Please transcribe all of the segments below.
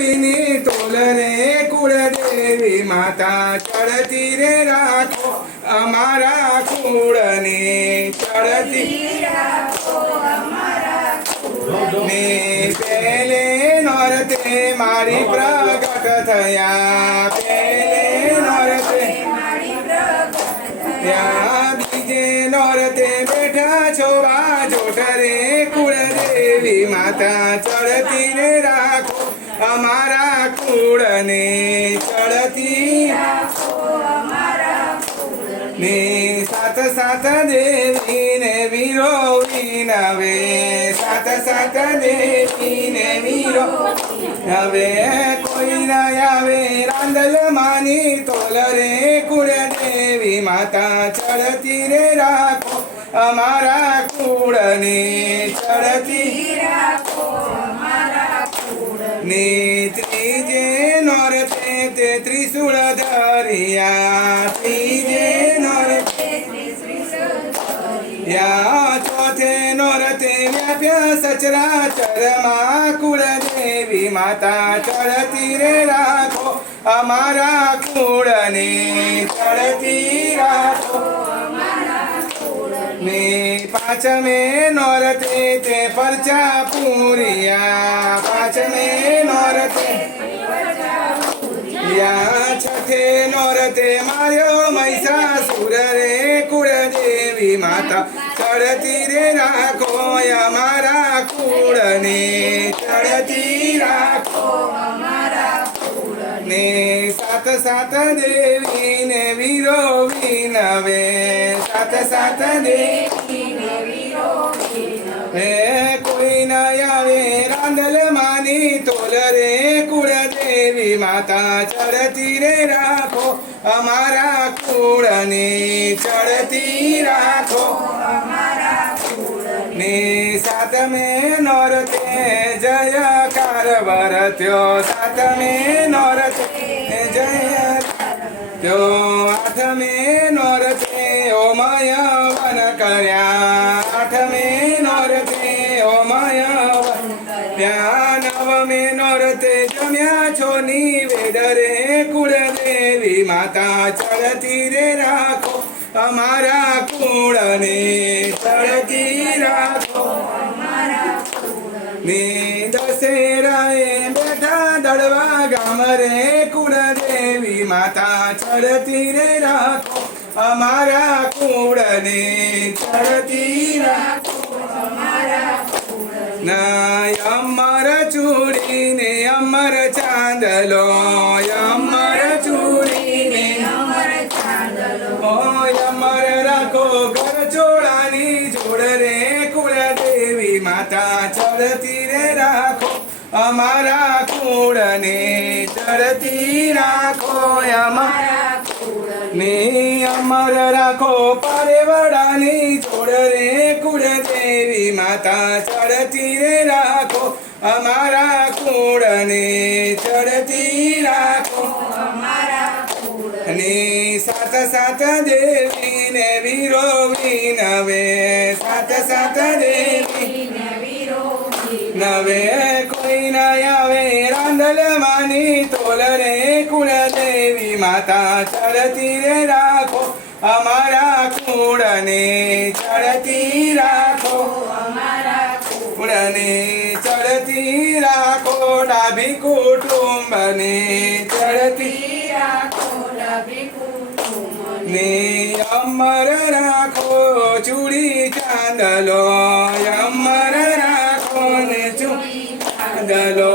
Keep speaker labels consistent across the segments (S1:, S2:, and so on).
S1: नी टोलने कुल देवी माता चढ़ती रे राखो, अमारा कूड़ने चढ़ती पहले नरते मारी प्रकट थया पहले नौरते या बीजे नौरते बेठा छोवा जोटरे कुल देवी माता चढ़ती रे राखो અમારા કુળને ચડતી ને સાત સાત દેવીને વીરો વિનવે સાત સાત દેવીને વીરો હવે. કોઈ ના આવે રાંદલ માની તોલ રે કુળ દેવી માતા ચડતી રે રાખો. અમારા કુળને ચડતી નીતની જે નોર તે તે ત્રિશુળ ધરિયા
S2: ત્રીજે નોર
S1: યા ચોથે નોર તે વ્યાપ્ય સચરાચર મા કુળ દેવી માતા ચરતી રે રાખો અમારા કુળને. ચરતી
S2: રાખો
S1: ને પાછમે નોર તે તે પરચા પૂરિયા. યા છઠે નોરતે માર્યો મહિષાસુર રે કુળદેવી માતા. ચડતી રે રાખો અમારા કુળને. ચડતી
S2: રાખો
S1: ને સાત સાત દેવી ને વીરો વિનવે સાત સાત દેવી માતા ચડતી રે રાખો અમારા કુળને ચડતી
S2: રાખો
S1: ને સાતમે નોરતે જયકાર વરત્યો સાતમે નોરતે જય ત્યો આઠમે નોરતે ઓમય વન ત્યાં નવમે નોરતે જમ્યા છો નિવેદ રે કુળદેવી માતા ચડતી રે રાખો અમારા કુળને ચડતી
S2: રાખો
S1: ને દશેરાએ બેઠા દળવા ગામ રે કુળદેવી માતા ચડતી રે રાખો અમારા કુળને ચડતી રાખો ના અમર ચૂડીને અમર ચાંદલો અમર ચૂડીને ઓય અમર રાખો ઘર ચોળાની જોડ રે કુળદેવી માતા ચડતી રે રાખો અમારા કુળને ચડતી
S2: રાખો અમારા
S1: ને અમર રાખો પારેવડાની જોડ રે કુળદેવી માતા ચડતી રે રાખો અમારા કુળને ચડતી
S2: રાખો
S1: ને સાત સાત દેવીને વીરો વિનવે સાત સાત દેવી નવે કોઈ ના આવે રાંદલ માની તોલ રે કુળ દેવી માતા ચડતી રે રાખો અમારા કુળને ચડતી
S2: રાખો
S1: કુળને ચડતી રાખો ડાભી કુટુંબને. ચડતી ને અમર રાખો ચૂડી ચાંદલો, અમર રાખો ને ચૂડી ચાંદલો.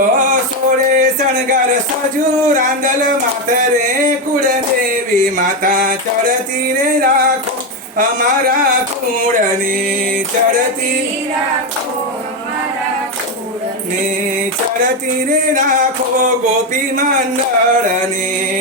S1: સોળે શણગાર સજુ રાંદલ માતરે કુળદેવી માતા. ચડતી રે રાખો અમારા કુળને. ને ચડતી
S2: રાખો
S1: ને ચરતી ને રાખો ગોપી મંડળને.